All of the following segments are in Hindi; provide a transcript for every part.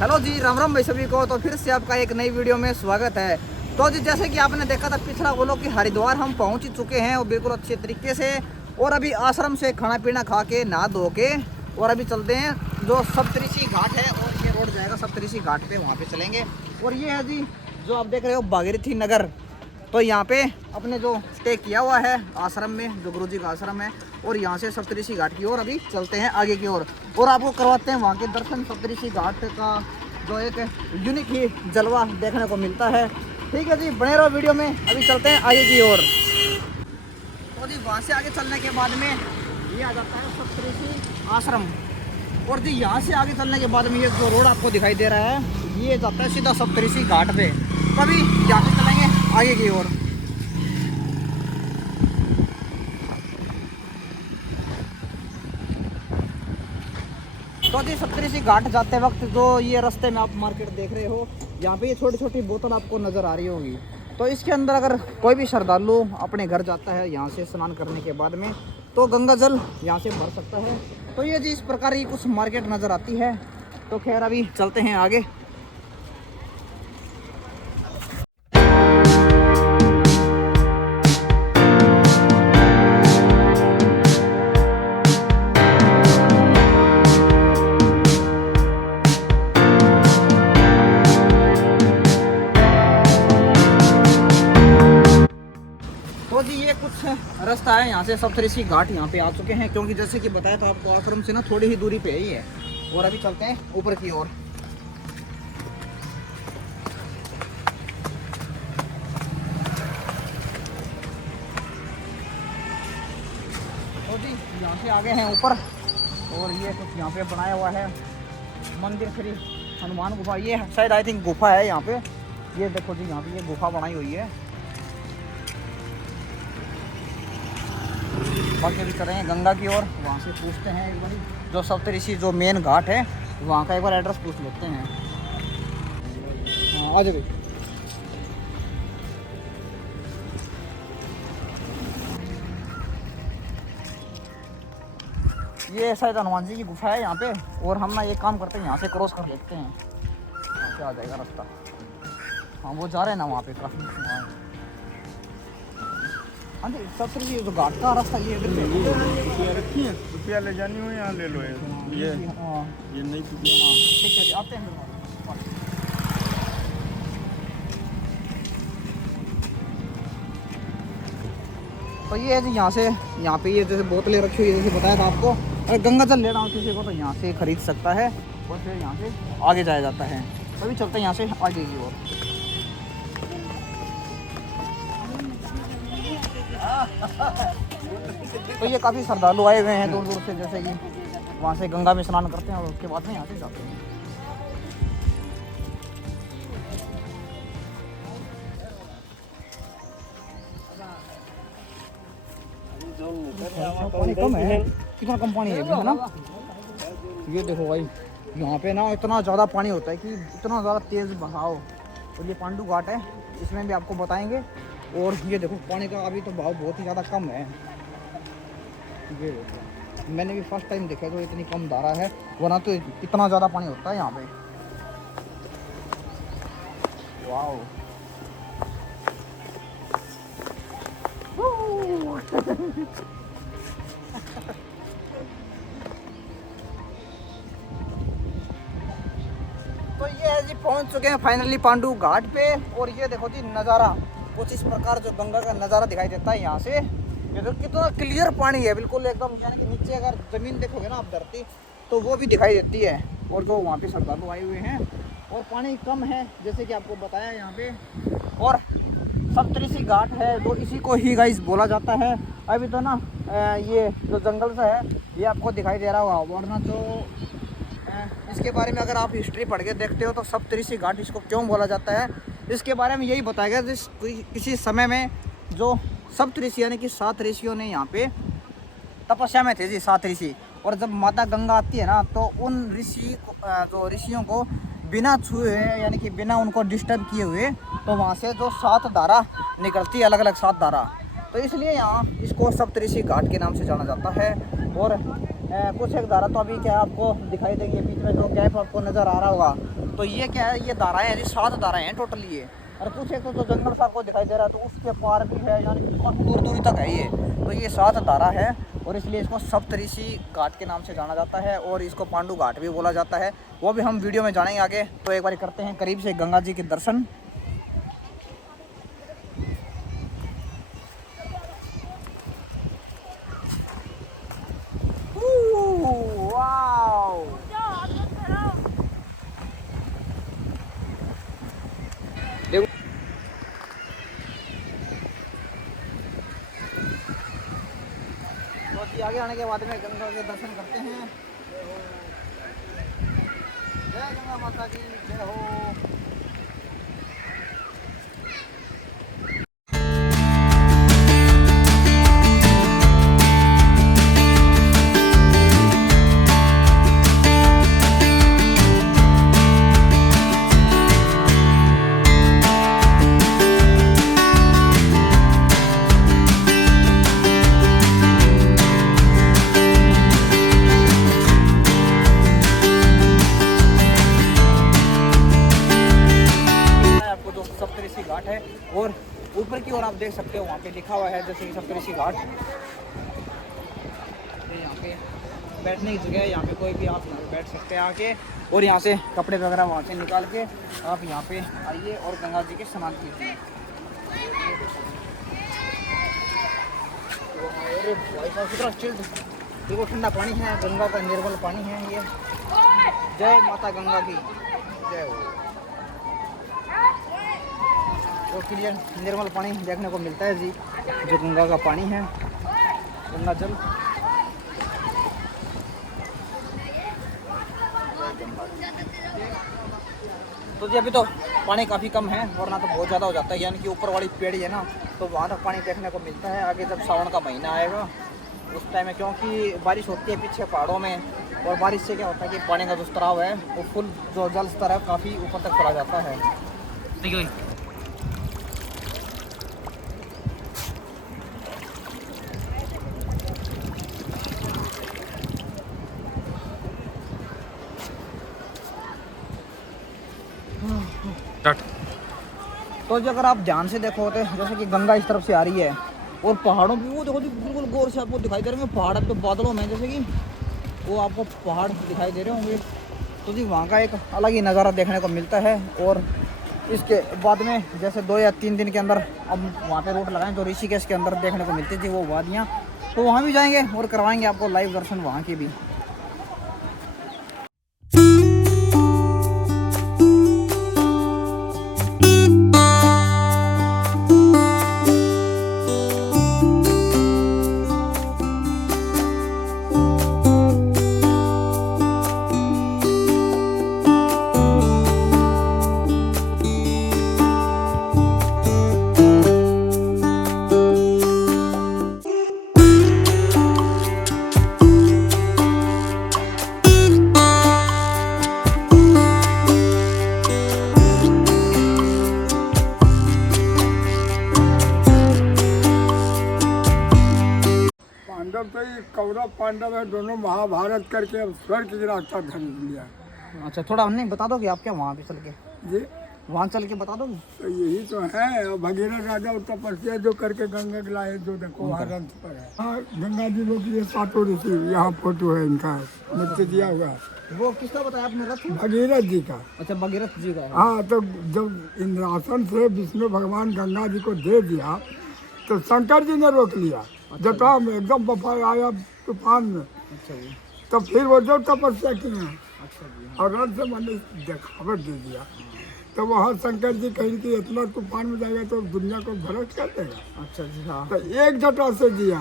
हेलो जी, राम राम भाई सभी को। तो फिर से आपका एक नई वीडियो में स्वागत है। तो जी जैसे कि आपने देखा था पिछला बोलो कि हरिद्वार हम पहुंच चुके हैं और बिल्कुल अच्छे तरीके से। और अभी आश्रम से खाना पीना खा के नहा धो के और अभी चलते हैं जो सप्तऋषि घाट है और ये रोड जाएगा सप्तऋषि घाट पे, वहाँ पे चलेंगे। और ये है जी जो आप देख रहे हो भागीरथी नगर। तो यहाँ पे अपने जो स्टे किया हुआ है आश्रम में, जो गुरुजी का आश्रम है। और यहाँ से सप्तऋषि घाट की ओर अभी चलते हैं आगे की ओर और आपको करवाते हैं वहाँ के दर्शन। सप्तऋषि घाट का जो एक यूनिक ही जलवा देखने को मिलता है। ठीक है जी, बने रहो वीडियो में। अभी चलते हैं आगे की ओर। तो जी वहाँ से आगे चलने के बाद में ये आ जाता है सप्तऋषि आश्रम। और जी यहाँ से आगे चलने के बाद में ये जो रोड आपको दिखाई दे रहा है ये जाता है सीधा सप्तऋषि घाट पे। तो अभी यहाँ से चलेंगे आगे की ओर। तो जी सप्तऋषि घाट जाते वक्त जो ये रास्ते में आप मार्केट देख रहे हो, यहाँ पे ये छोटी छोटी बोतल आपको नज़र आ रही होगी। तो इसके अंदर अगर कोई भी श्रद्धालु अपने घर जाता है यहाँ से स्नान करने के बाद में तो गंगा जल यहाँ से भर सकता है। तो ये जी इस प्रकार की कुछ मार्केट नज़र आती है। तो खैर अभी चलते हैं आगे। तो जी ये कुछ रास्ता है यहाँ से सप्तऋषि घाट यहाँ पे आ चुके हैं, क्योंकि जैसे कि बताया था आपको आश्रम से ना थोड़ी ही दूरी पे ही है। और अभी चलते हैं ऊपर की ओर। तो जी यहाँ से आगे हैं ऊपर और ये कुछ यहाँ पे बनाया हुआ है मंदिर श्री हनुमान गुफा। ये शायद आई थिंक गुफा है यहाँ पे। ये देखो जी यहाँ पे ये गुफा बनाई हुई है। बाकी अभी चल रहे हैं गंगा की ओर। वहाँ से पूछते हैं एक बार जो सप्तऋषि जो मेन घाट है वहाँ का एक बार एड्रेस पूछ लेते हैं। हाँ आ जाओ। ये शायद हनुमान जी की गुफा है यहाँ पे। और हम ना ये काम करते हैं यहाँ से क्रॉस कर लेते हैं, यहाँ से आ जाएगा रास्ता। हाँ वो जा रहे हैं ना वहाँ पे काफ़ी। हाँ जी सप्तऋषि जो घाट का रास्ता ये इधर पे रुपया रखी है, रुपया ले जानी हो यहाँ ले लो। ये नहीं हाँ ठीक है जी, आते हैं फिर। तो ये है जी यहाँ पे ये जैसे बोतलें रखी हुई है, जैसे बताया था आपको। अगर गंगा जल लेना हो किसी को तो यहाँ से खरीद सकता है और फिर यहाँ से आगे जाया जाता है। तो अभी चलते हैं यहाँ से आगे की ओर। तो ये काफ़ी श्रद्धालु आए हुए हैं दूर दूर से, जैसे कि वहाँ से गंगा में स्नान करते हैं और उसके बाद में यहाँ से जाते हैं। पानी कम है, कितना कम पानी है ना। ये देखो भाई यहाँ पे ना इतना ज़्यादा पानी होता है कि इतना ज़्यादा तेज़ बहाव। और ये पांडु घाट है, इसमें भी आपको बताएंगे। और ये देखो पानी का अभी तो बहाव बहुत ही ज़्यादा कम है। ये देखो मैंने भी फर्स्ट टाइम देखा तो इतनी कम धारा है, वरना तो इतना ज़्यादा पानी होता है यहाँ पे। वाओ तो ये है जी पहुंच चुके हैं फाइनली पांडु घाट पे। और ये देखो जी नज़ारा कुछ इस प्रकार जो गंगा का नज़ारा दिखाई देता है यहाँ से। ये तो कितना क्लियर पानी है बिल्कुल एकदम, यानी कि नीचे अगर ज़मीन देखोगे ना आप धरती तो वो भी दिखाई देती है। और जो वहाँ पे श्रद्धालु आए हुए हैं और पानी कम है जैसे कि आपको बताया यहाँ पे। और सप्तऋषि घाट है तो इसी को ही गाइस बोला जाता है। अभी तो ना ये जो जंगल सा है ये आपको दिखाई दे रहा होगा, वरना जो इसके बारे में अगर आप हिस्ट्री पढ़ के देखते हो तो सप्तऋषि घाट इसको क्यों बोला जाता है इसके बारे में यही बताया गया। किसी समय में जो सप्तऋषि यानी कि 7 ऋषियों ने यहाँ पे तपस्या में थे जी, 7 ऋषि। और जब माता गंगा आती है ना तो उन जो ऋषियों को बिना छुए यानी कि बिना उनको डिस्टर्ब किए हुए तो वहाँ से जो 7 धारा निकलती है, अलग अलग 7 धारा, तो इसलिए यहाँ इसको सप्तऋषि घाट के नाम से जाना जाता है। और कुछ एक धारा तो अभी क्या आपको दिखाई देंगे, बीच में जो गैप आपको नज़र आ रहा होगा तो ये क्या है, ये धाराएं हैं जी, 7 धाराएं हैं टोटल ये। और कुछ एक तो जो जंगल सा आपको दिखाई दे रहा है तो उसके पार भी है, यानी कि बहुत दूर दूरी तक है ये। तो ये 7 धारा है और इसलिए इसको सप्तऋषि घाट के नाम से जाना जाता है और इसको पांडु घाट भी बोला जाता है। वो भी हम वीडियो में जानेंगे आगे। तो एक बार करते हैं करीब से गंगा जी के दर्शन। वाओ, तो आगे आने के बाद में गंगा के दर्शन करते हैं। जय गंगा माता की जय हो। सप्तऋषि घाट है और ऊपर की ओर आप देख सकते हो वहाँ पे लिखा हुआ है जैसे कि सप्तऋषि घाट। यहाँ पे बैठने की जगह है, यहाँ पे कोई भी आप बैठ सकते हैं आके। और यहाँ से कपड़े वगैरह वहाँ से निकाल के आप यहाँ पे आइए और गंगा जी के स्नान कीजिए। कितना चिल्ड, बिल्कुल ठंडा पानी है, गंगा का निर्मल पानी है ये। जय माता गंगा की जय हो। तो क्लियर निर्मल पानी देखने को मिलता है जी, जो गंगा का पानी है, गंगा जल। तो जी अभी तो पानी काफ़ी कम है, वरना तो बहुत ज़्यादा हो जाता है, यानी कि ऊपर वाली पेड़ी है ना, तो वहाँ तक पानी देखने को मिलता है। आगे जब सावन का महीना आएगा उस टाइम में, क्योंकि बारिश होती है पीछे पहाड़ों में, और बारिश से क्या होता है कि पानी का जो स्त्राव है वो फुल जो जल स्तर है काफ़ी ऊपर तक चला जाता है। देखिए तो जो अगर आप ध्यान से देखो तो जैसे कि गंगा इस तरफ से आ रही है और पहाड़ों पे वो देखो जी, बिल्कुल गौर से आपको दिखाई दे रहे होंगे पहाड़ पे बादलों में, जैसे कि वो आपको पहाड़ दिखाई दे रहे होंगे। तो जी वहाँ का एक अलग ही नज़ारा देखने को मिलता है। और इसके बाद में जैसे 2 या 3 दिन के अंदर अब वहाँ पे रूट लगाएं तो ऋषिकेश के अंदर देखने को मिलती थी वो वादियाँ, तो वहाँ भी जाएंगे और करवाएंगे आपको लाइव दर्शन वहाँ की भी। पांडव तो ये कौरव पांडव है दोनों, महाभारत करके अब स्वर्ग की रास्ता धन लिया। अच्छा थोड़ा नहीं बता दोगे आप क्या वहाँ पे चल के, जी वहाँ चल के बता दोगे? तो यही तो है, और भगीरथ राजा तपस्या जो करके गंगा के लाए, जो देखो वहाँ रंथ पर है। हाँ गंगा जी लोग ये 7 ऋषि, यहाँ फोटो है इनका नीचे दिया हुआ है। वो किसका बताया आपने रथ? भगीरथ जी का। अच्छा भगीरथ जी का है। हाँ तो जब इंद्रासन से विष्णु भगवान गंगा जी को दे दिया तो शंकर जी ने रोक लिया जटा में, एकदम बफार आया तूफान में। अच्छा जी। तो फिर वो जो तपस्या की है अच्छा जी। और रथ से मैंने देखावट दे दिया, तो वहाँ शंकर जी कहीं कि इतना तूफान में जाएगा तो दुनिया को भ्रष्ट कर देगा। अच्छा जी। हाँ तो एक जटा से दिया,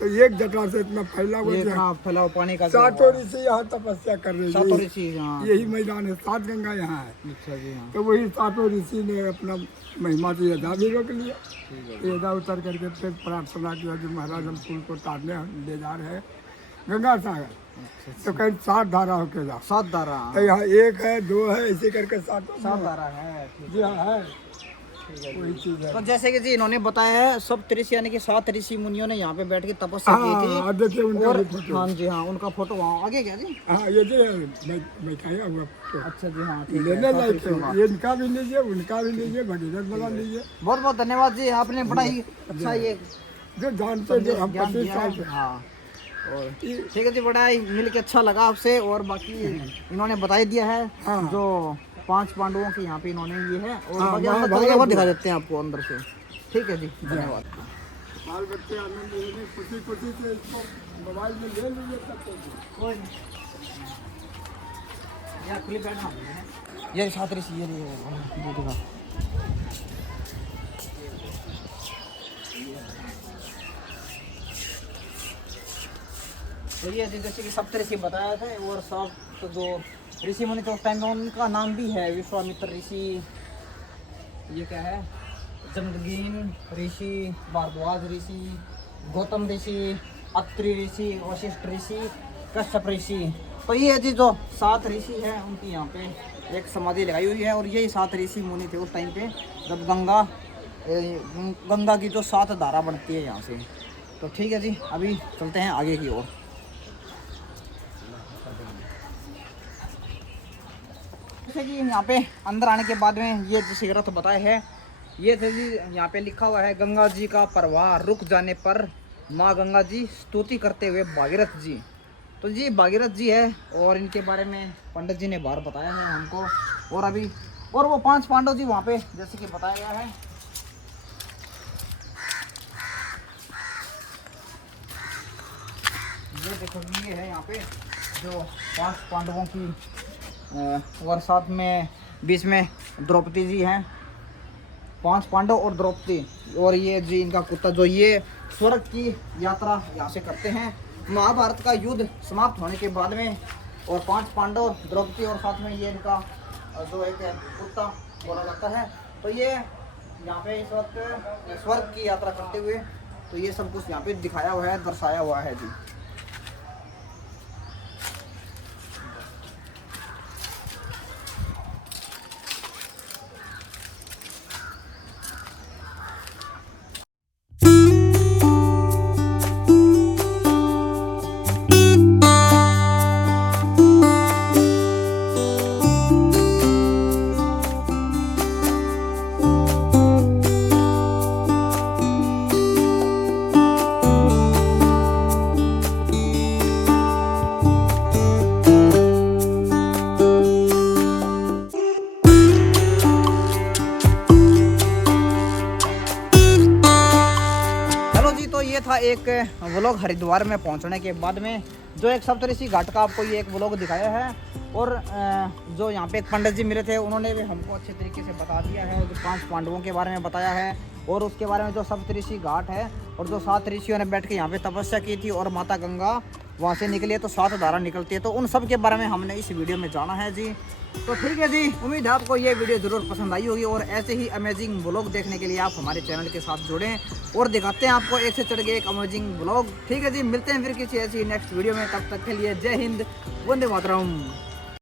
तो एक जटा से इतना फैला हुआ ये फैला हुआ पानी का 7 ऋषि यहाँ तपस्या कर रहे 7 हैं। ऋषि। हाँ यही मैदान है, 7 गंगा यहाँ है। अच्छा जी। हाँ तो वही 7 ऋषि ने अपना महिमा की यदा भी रोक लिया। यदा उतर करके फिर प्रार्थना किया कि महाराज हम पुल को तारने ले जा रहे हैं गंगा सागर। तो कहीं 7 धारा होके जा, 7 धारा। तो यहाँ 1 है 2 है, इसी करके 7 धारा है। जी हाँ है। वही चीज है। तो जैसे कि जी इन्होंने बताया है सब ऋषि यानी कि 7 ऋषि मुनियों ने यहाँ पे बैठ के तपस्या की हाँ थी। देखिए उनका और भी फोटो। हाँ जी हाँ, उनका फोटो वहाँ आगे क्या जी। हाँ ये जो बैठाया हुआ फोटो अच्छा जी हाँ ठीक है। लेने 7 लायक ऋषियों का। है। ये इनका भी लीजिए, उनका भी लीजिए, भगीरथ वाला लीजिए, बहुत बहुत धन्यवाद जी, आपने बड़ा ही अच्छा ये जो जानते जो हम ज्ञान 25 दिया साल है। से। हाँ और ठीक है जी, बड़ा ही मिल के अच्छा लगा आपसे। और बाकी इन्होंने बता ही दिया है हाँ। जो 5 पांडवों की यहाँ पे इन्होंने ये है। और हाँ, बाकी वहाँ अंदर भागवत चलिए और है। दिखा देते हैं आपको अंदर से। ठीक है जी, धन्यवाद। बाल बच्चे आनंद लेने खुशी खुशी से इसको मोबाइल में ले लीजिए सब कुछ। कोई यार खुली बैठना ये 7 ऋषि ये दिखा। तो ये जैसे कि सप्त ऋषि बताया था। और सब तो जो ऋषि मुनि थे उस टाइम में उनका नाम भी है विश्वामित्र ऋषि, ये क्या है, जमदग्नि ऋषि, भारद्वाज ऋषि, गौतम ऋषि, अत्रि ऋषि, वशिष्ठ ऋषि, कश्यप ऋषि। तो ये जी जो 7 ऋषि हैं उनकी यहाँ पे एक समाधि लगाई हुई है। और यही 7 ऋषि मुनि थे उस टाइम पे जब गंगा की जो 7 धारा बनती है यहाँ से। तो ठीक है जी, अभी चलते हैं आगे की ओर। जैसे कि यहाँ पे अंदर आने के बाद में ये जैसे रथ बताए है, ये थे जी यहाँ पे लिखा हुआ है गंगा जी का प्रवाह रुक जाने पर माँ गंगा जी स्तुति करते हुए भागीरथ जी। तो जी भागीरथ जी है और इनके बारे में पंडित जी ने बाहर बताया है हमको। और अभी और वो 5 पांडव जी वहाँ पे जैसे कि बताया गया है। ये देखो ये है यहाँ पे जो 5 पांडवों की और साथ में बीच में द्रौपदी जी हैं। 5 पांडव और द्रौपदी और ये जी इनका कुत्ता जो ये स्वर्ग की यात्रा यहाँ से करते हैं। महाभारत का युद्ध समाप्त होने के बाद में और 5 पांडव द्रौपदी और साथ में ये इनका जो एक कुत्ता बोला जाता है। तो ये यहाँ पे इस वक्त स्वर्ग की यात्रा करते हुए तो ये सब कुछ यहाँ पे दिखाया हुआ है, दर्शाया हुआ है जी। ये था एक व्लॉग हरिद्वार में पहुंचने के बाद में जो एक सप्तऋषि घाट का आपको ये एक व्लॉग दिखाया है। और जो यहाँ पे एक पंडित जी मिले थे उन्होंने भी हमको अच्छे तरीके से बता दिया है, जो 5 पांडवों के बारे में बताया है और उसके बारे में जो सप्तऋषि घाट है और जो 7 ऋषियों ने बैठ के यहाँ पे तपस्या की थी और माता गंगा वहाँ से निकली है तो 7 धारा निकलती है। तो उन सब के बारे में हमने इस वीडियो में जाना है जी। तो ठीक है जी, उम्मीद है आपको ये वीडियो ज़रूर पसंद आई होगी और ऐसे ही अमेजिंग व्लॉग देखने के लिए आप हमारे चैनल के साथ जुड़ें और दिखाते हैं आपको एक से चढ़ के एक अमेजिंग व्लॉग। ठीक है जी, मिलते हैं फिर किसी ऐसी नेक्स्ट वीडियो में, तब तक के लिए जय हिंद, वंदे मातरम।